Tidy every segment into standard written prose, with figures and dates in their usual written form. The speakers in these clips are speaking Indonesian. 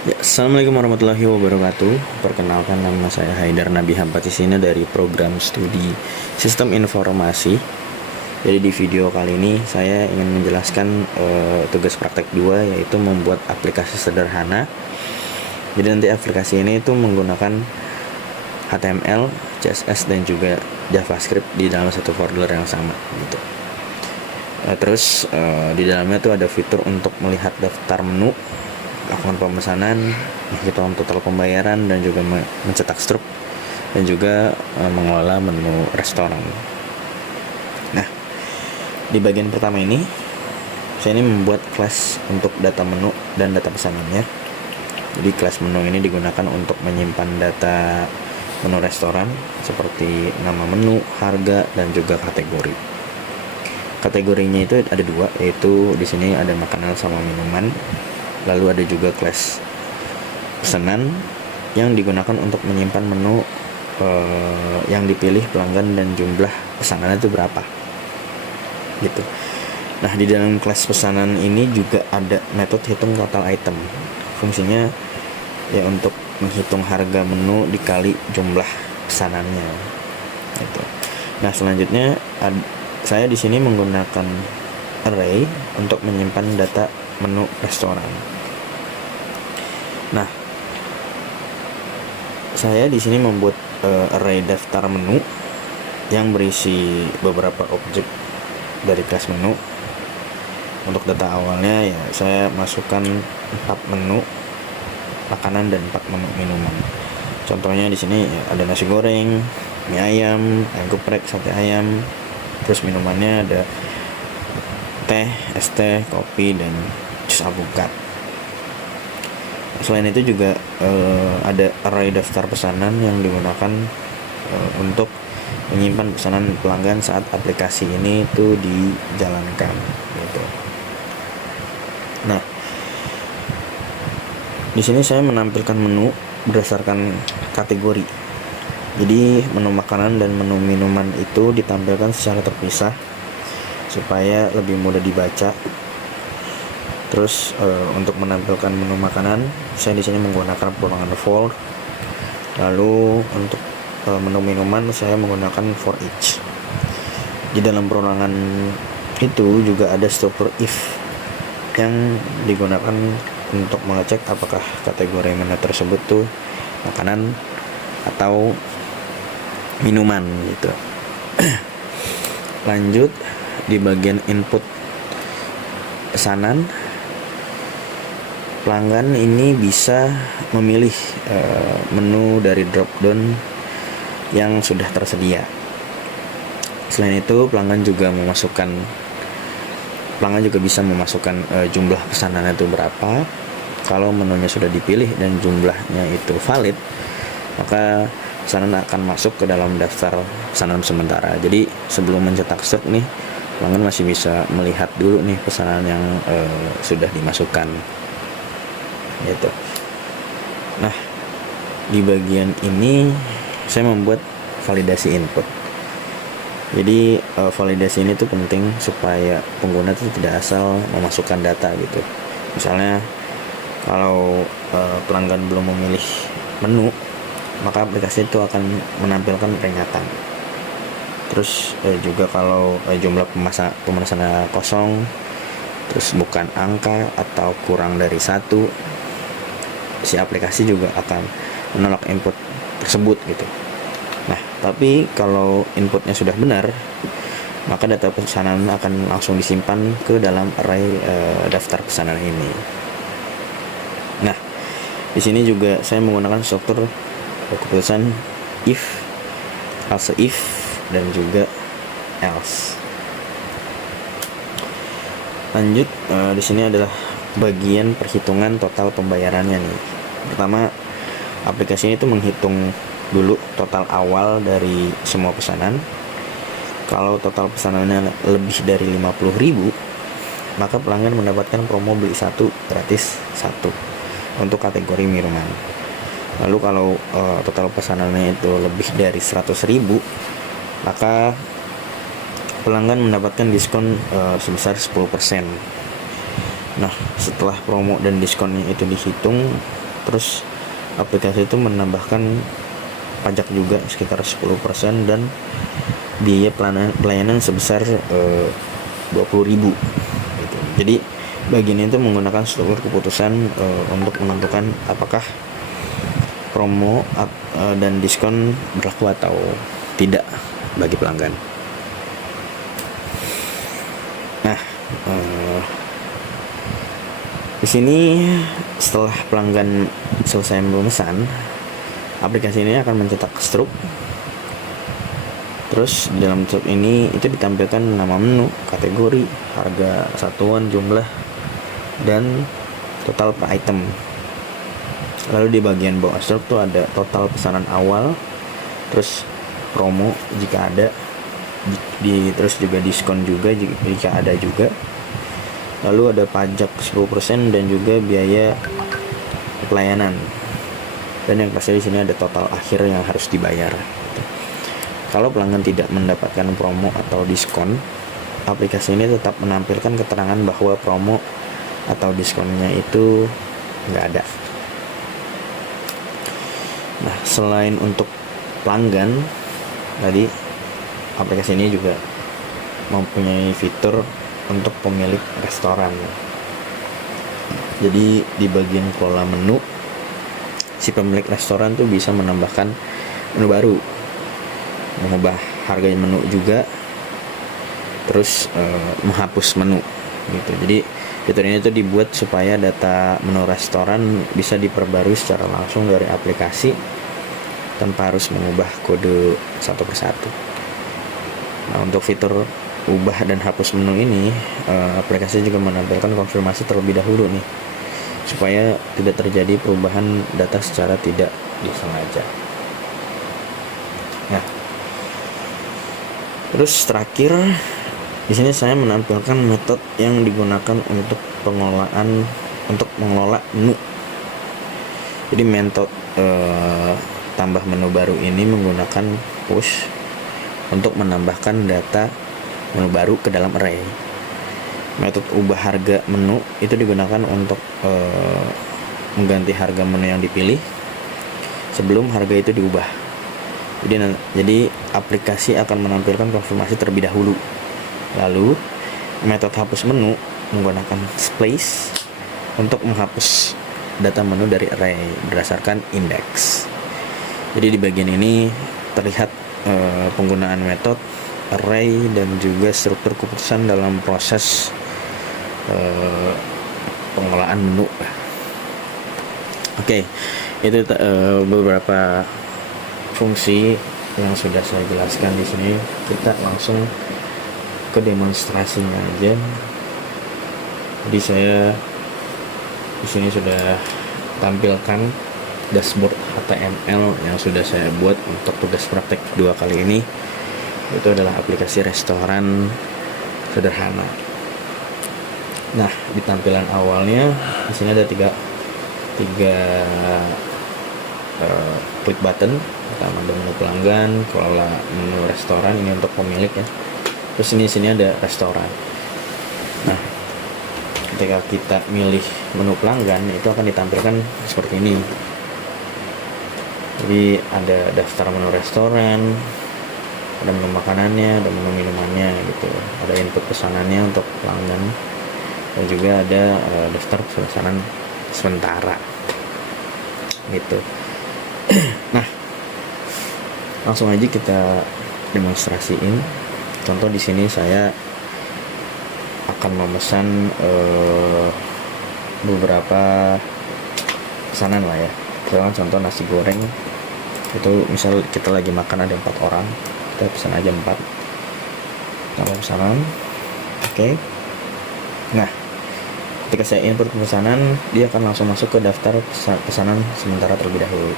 Ya, Assalamualaikum warahmatullahi wabarakatuh. Perkenalkan, nama saya Haidar Nabi Hampatisina dari program studi Sistem Informasi. Jadi di video kali ini saya ingin menjelaskan tugas praktek 2, yaitu membuat aplikasi sederhana. Jadi nanti aplikasi ini itu menggunakan HTML, CSS dan juga JavaScript di dalam satu folder yang sama gitu. Terus di dalamnya tuh ada fitur untuk melihat daftar menu, lakukan pemesanan, menghitung total pembayaran, dan juga mencetak struk, dan juga mengelola menu restoran. Nah, di bagian pertama ini saya ini membuat kelas untuk data menu dan data pesanannya. Jadi kelas menu ini digunakan untuk menyimpan data menu restoran seperti nama menu, harga, dan juga kategori. Kategorinya itu ada 2, yaitu di sini ada makanan sama minuman. Lalu ada juga kelas pesanan yang digunakan untuk menyimpan menu yang dipilih pelanggan dan jumlah pesanan itu berapa gitu. Nah, di dalam kelas pesanan ini juga ada metode hitung total item. Fungsinya ya untuk menghitung harga menu dikali jumlah pesanannya gitu. Nah, selanjutnya saya di sini menggunakan array untuk menyimpan data menu restoran. Nah, saya di sini membuat array daftar menu yang berisi beberapa objek dari kelas menu. Untuk data awalnya ya saya masukkan 4 menu makanan dan 4 menu minuman. Contohnya di sini ya, ada nasi goreng, mie ayam, ayam geprek, sate ayam. Terus minumannya ada teh, es teh, kopi, dan jus alpukat. Selain itu juga ada array daftar pesanan yang digunakan untuk menyimpan pesanan pelanggan saat aplikasi ini itu dijalankan gitu. Nah, di sini saya menampilkan menu berdasarkan kategori. Jadi menu makanan dan menu minuman itu ditampilkan secara terpisah supaya lebih mudah dibaca. Terus untuk menampilkan menu makanan, saya di sini menggunakan perulangan for. Lalu untuk menu minuman saya menggunakan for each. Di dalam perulangan itu juga ada struktur if yang digunakan untuk mengecek apakah kategori menu tersebut tuh makanan atau minuman gitu. Lanjut di bagian input pesanan, pelanggan ini bisa memilih menu dari drop down yang sudah tersedia. Selain itu, pelanggan juga bisa memasukkan jumlah pesanan itu berapa. Kalau menunya sudah dipilih dan jumlahnya itu valid, maka pesanan akan masuk ke dalam daftar pesanan sementara. Jadi sebelum mencetak struk nih, pelanggan masih bisa melihat dulu nih pesanan yang sudah dimasukkan gitu. Nah, di bagian ini saya membuat validasi input. Jadi validasi ini tuh penting supaya pengguna itu tidak asal memasukkan data gitu. Misalnya kalau pelanggan belum memilih menu, maka aplikasi itu akan menampilkan peringatan. Terus juga kalau jumlah pemesannya kosong, terus bukan angka atau kurang dari 1, si aplikasi juga akan menolak input tersebut gitu. Nah, tapi kalau inputnya sudah benar, maka data pesanan akan langsung disimpan ke dalam array daftar pesanan ini. Nah, di sini juga saya menggunakan struktur keputusan if, else if, dan juga else. Lanjut, di sini adalah bagian perhitungan total pembayarannya nih. Pertama, aplikasi ini tuh menghitung dulu total awal dari semua pesanan. Kalau total pesanannya lebih dari 50.000, maka pelanggan mendapatkan promo beli 1 gratis 1 untuk kategori minuman. Lalu kalau total pesanannya itu lebih dari 100.000, maka pelanggan mendapatkan diskon sebesar 10%. Nah, setelah promo dan diskonnya itu dihitung, Terus aplikasi itu menambahkan pajak juga sekitar 10% dan biaya pelayanan sebesar 20.000 gitu. Jadi bagian itu menggunakan struktur keputusan untuk menentukan apakah promo dan diskon berlaku atau tidak bagi pelanggan. Nah, di sini setelah pelanggan selesai memesan, aplikasi ini akan mencetak struk. Terus di dalam struk ini itu ditampilkan nama menu, kategori, harga satuan, jumlah, dan total per item. Lalu di bagian bawah struk tuh ada total pesanan awal, terus promo jika ada, terus juga diskon juga jika ada juga. Lalu ada pajak 10% dan juga biaya pelayanan. Dan yang pasti di sini ada total akhir yang harus dibayar. Kalau pelanggan tidak mendapatkan promo atau diskon, aplikasi ini tetap menampilkan keterangan bahwa promo atau diskonnya itu nggak ada. Nah, selain untuk pelanggan, tadi aplikasi ini juga mempunyai fitur untuk pemilik restoran. Jadi di bagian kelola menu, si pemilik restoran tuh bisa menambahkan menu baru, mengubah harga menu juga, terus menghapus menu gitu. Jadi fitur ini tuh dibuat supaya data menu restoran bisa diperbarui secara langsung dari aplikasi tanpa harus mengubah kode satu persatu. Nah, untuk fitur ubah dan hapus menu ini, aplikasi juga menampilkan konfirmasi terlebih dahulu nih, supaya tidak terjadi perubahan data secara tidak disengaja. Nah, terus terakhir di sini saya menampilkan metode yang digunakan untuk mengelola menu. Jadi metode tambah menu baru ini menggunakan push untuk menambahkan data menu baru ke dalam array. Metode ubah harga menu itu digunakan untuk mengganti harga menu yang dipilih sebelum harga itu diubah. Jadi aplikasi akan menampilkan konfirmasi terlebih dahulu. Lalu metode hapus menu menggunakan splice untuk menghapus data menu dari array berdasarkan indeks. Jadi di bagian ini terlihat penggunaan metode, array, dan juga struktur keputusan dalam proses pengolahan menu. Oke, itu beberapa fungsi yang sudah saya jelaskan di sini. Kita langsung ke demonstrasinya aja. Jadi saya di sini sudah tampilkan dashboard HTML yang sudah saya buat untuk tugas praktek 2 kali ini. Itu adalah aplikasi restoran sederhana. Nah, di tampilan awalnya di sini ada tiga klik button. Pertama ada menu pelanggan, kelola menu restoran, ini untuk pemilik ya. Terus sini ada restoran. Nah, ketika kita milih menu pelanggan, itu akan ditampilkan seperti ini. Jadi ada daftar menu restoran, ada menu makanannya, ada menu minumannya gitu. Ada input pesanannya untuk pelanggan, dan juga ada daftar pesanan sementara gitu. Nah, langsung aja kita demonstrasiin. Contoh di sini saya akan memesan beberapa pesanan lah ya. Misalkan contoh nasi goreng itu, misal kita lagi makan ada 4 orang, kita pesan aja 4 tambah pesanan. Oke. Nah, ketika saya input pesanan, dia akan langsung masuk ke daftar pesanan sementara terlebih dahulu.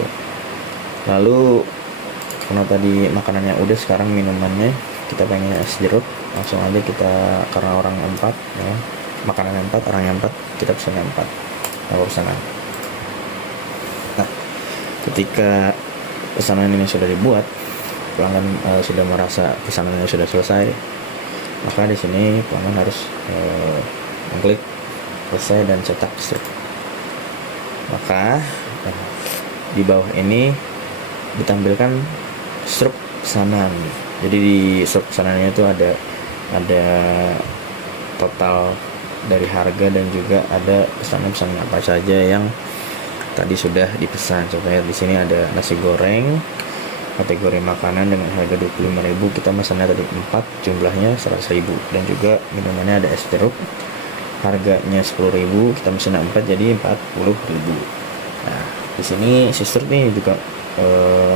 Tuh. Lalu karena tadi makanannya udah, sekarang minumannya kita pengen es jeruk, langsung aja kita, karena orang 4 ya, makanannya 4, orangnya 4, kita pesannya 4 tambah pesanan. Nah, ketika pesanan ini sudah dibuat, pelanggan sudah merasa pesanannya sudah selesai, maka di sini pelanggan harus mengklik selesai dan cetak struk. Maka maka di bawah ini ditampilkan struk pesanan. Jadi di struk pesanannya itu ada total dari harga dan juga ada pesanan-pesanan apa saja yang tadi sudah dipesan. Contohnya di sini ada nasi goreng kategori makanan dengan harga 25.000, kita pesannya tadi 4, jumlahnya 100.000, dan juga minumannya ada es jeruk harganya 10.000, kita pesannya 4 jadi 40.000. Nah, di sini sister nih juga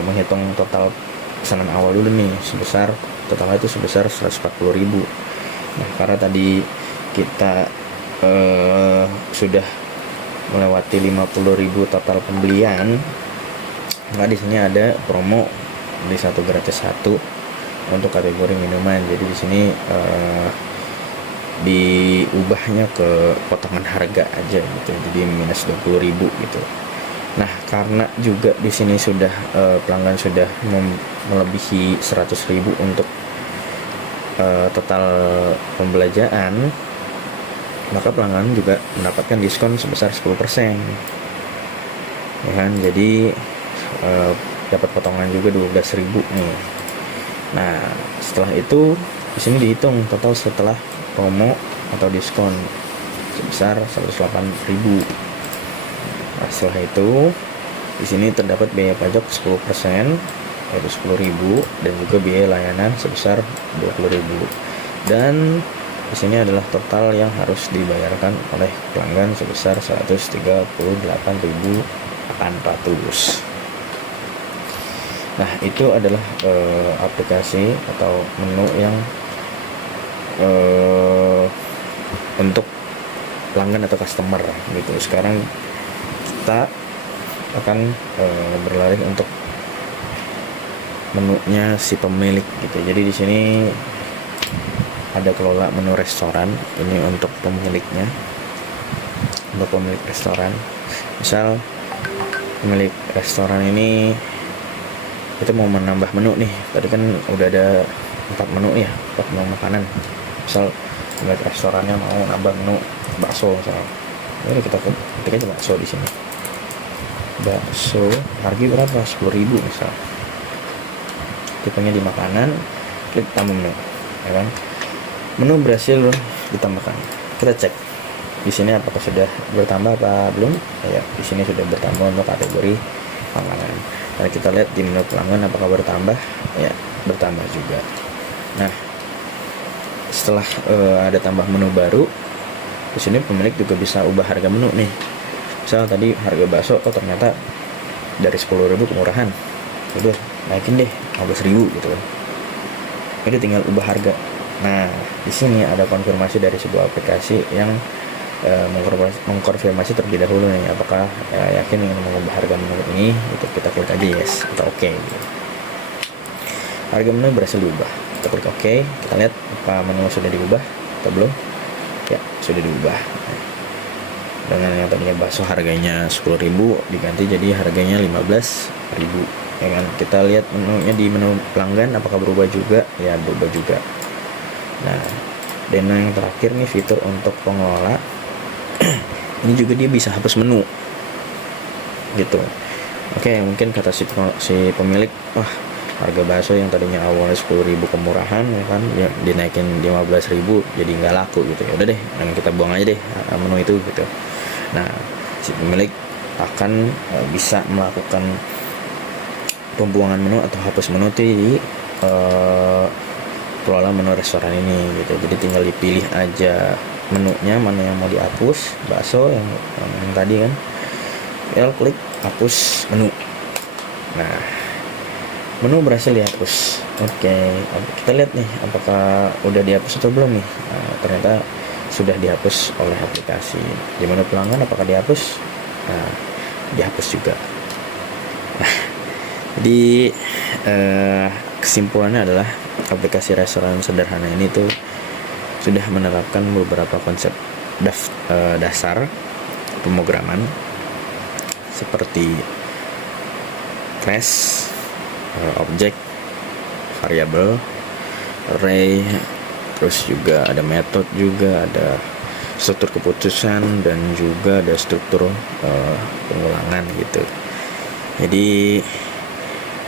menghitung total pesanan awal dulu nih, totalnya itu sebesar 140.000. Nah, karena tadi kita sudah melewati 50.000 total pembelian, maka di sini ada promo beli 1 gratis 1 untuk kategori minuman. Jadi di sini diubahnya ke potongan harga aja gitu, jadi minus 20.000 gitu. Nah, karena juga di sini sudah pelanggan sudah melebihi 100.000 untuk total pembelanjaan, maka pelanggan juga mendapatkan diskon sebesar 10%, ya kan? Jadi dapat potongan juga 12.000 nih. Nah, setelah itu di sini dihitung total setelah promo atau diskon sebesar 108.000. Nah, setelah itu di sini terdapat biaya pajak 10% yaitu 10.000 dan juga biaya layanan sebesar 20.000. Dan di sini adalah total yang harus dibayarkan oleh pelanggan sebesar 138.800. Nah, itu adalah aplikasi atau menu yang untuk pelanggan atau customer gitu. Sekarang kita akan berlari untuk menunya si pemilik gitu. Jadi di sini ada kelola menu restoran, ini untuk pemiliknya, untuk pemilik restoran. Misal pemilik restoran ini itu mau menambah menu nih, tadi kan udah ada 4 menu ya, 4 menu makanan. Misal pemilik restorannya mau nambah menu bakso misalnya, ini kita ketik aja bakso di sini. Bakso harga berapa? 10.000 misal. Tipenya di makanan, klik tambah menu, ya kan? Menu berhasil ditambahkan. Kita cek di sini apakah sudah bertambah apa belum? Ya, di sini sudah bertambah untuk kategori makanan. Nah, kita lihat di menu pelanggan apakah bertambah, ya bertambah juga. Nah, setelah ada tambah menu baru, di sini pemilik juga bisa ubah harga menu nih. Misal tadi harga bakso, ternyata dari 10.000 kemurahan, udah naikin deh 15.000 gitu kan. Jadi tinggal ubah harga. Nah, di sini ada konfirmasi dari sebuah aplikasi yang mengkonfirmasi terlebih dahulu nih, apakah yakin ingin mengubah harga menu ini. Itu kita klik aja yes atau oke gitu. Harga menu berhasil diubah, kita klik oke. Kita lihat apa menu sudah diubah atau belum. Ya, sudah diubah. Dengan yang tadinya bakso harganya 10.000 diganti jadi harganya 15.000, ya kan? Kita lihat menunya di menu pelanggan apakah berubah juga. Ya, berubah juga. Nah, dan yang terakhir nih, fitur untuk pengelola ini juga dia bisa hapus menu gitu. Oke, mungkin kata si pemilik, wah harga bakso yang tadinya awalnya 10.000 kemurahan, ya kan, ya dinaikin 15.000 jadi nggak laku gitu. Ya udah deh, kita buang aja deh menu itu gitu. Nah, si pemilik akan bisa melakukan pembuangan menu atau hapus menu di pengelola menu restoran ini gitu. Jadi tinggal dipilih aja menunya mana yang mau dihapus. Bakso yang tadi kan, tinggal klik hapus menu. Nah, menu berhasil dihapus. Oke, kita lihat nih apakah udah dihapus atau belum nih. Nah, ternyata sudah dihapus oleh aplikasi. Di menu pelanggan apakah dihapus? Nah, dihapus juga. Nah, jadi kesimpulannya adalah aplikasi restoran sederhana ini tuh sudah menerapkan beberapa konsep dasar pemrograman seperti class, objek, variabel, array, terus juga ada method, juga ada struktur keputusan dan juga ada struktur pengulangan gitu. Jadi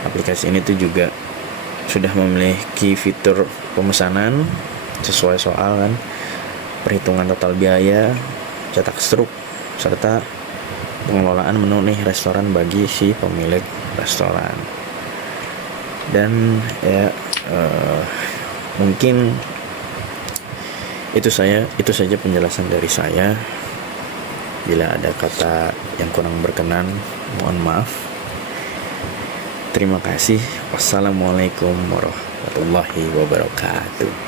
aplikasi ini tuh juga sudah memiliki fitur pemesanan sesuai soal kan, perhitungan total biaya, cetak struk, serta pengelolaan menu nih restoran bagi si pemilik restoran. Dan ya mungkin itu saja penjelasan dari saya. Bila ada kata yang kurang berkenan, mohon maaf. Terima kasih. Wassalamualaikum warahmatullahi wabarakatuh.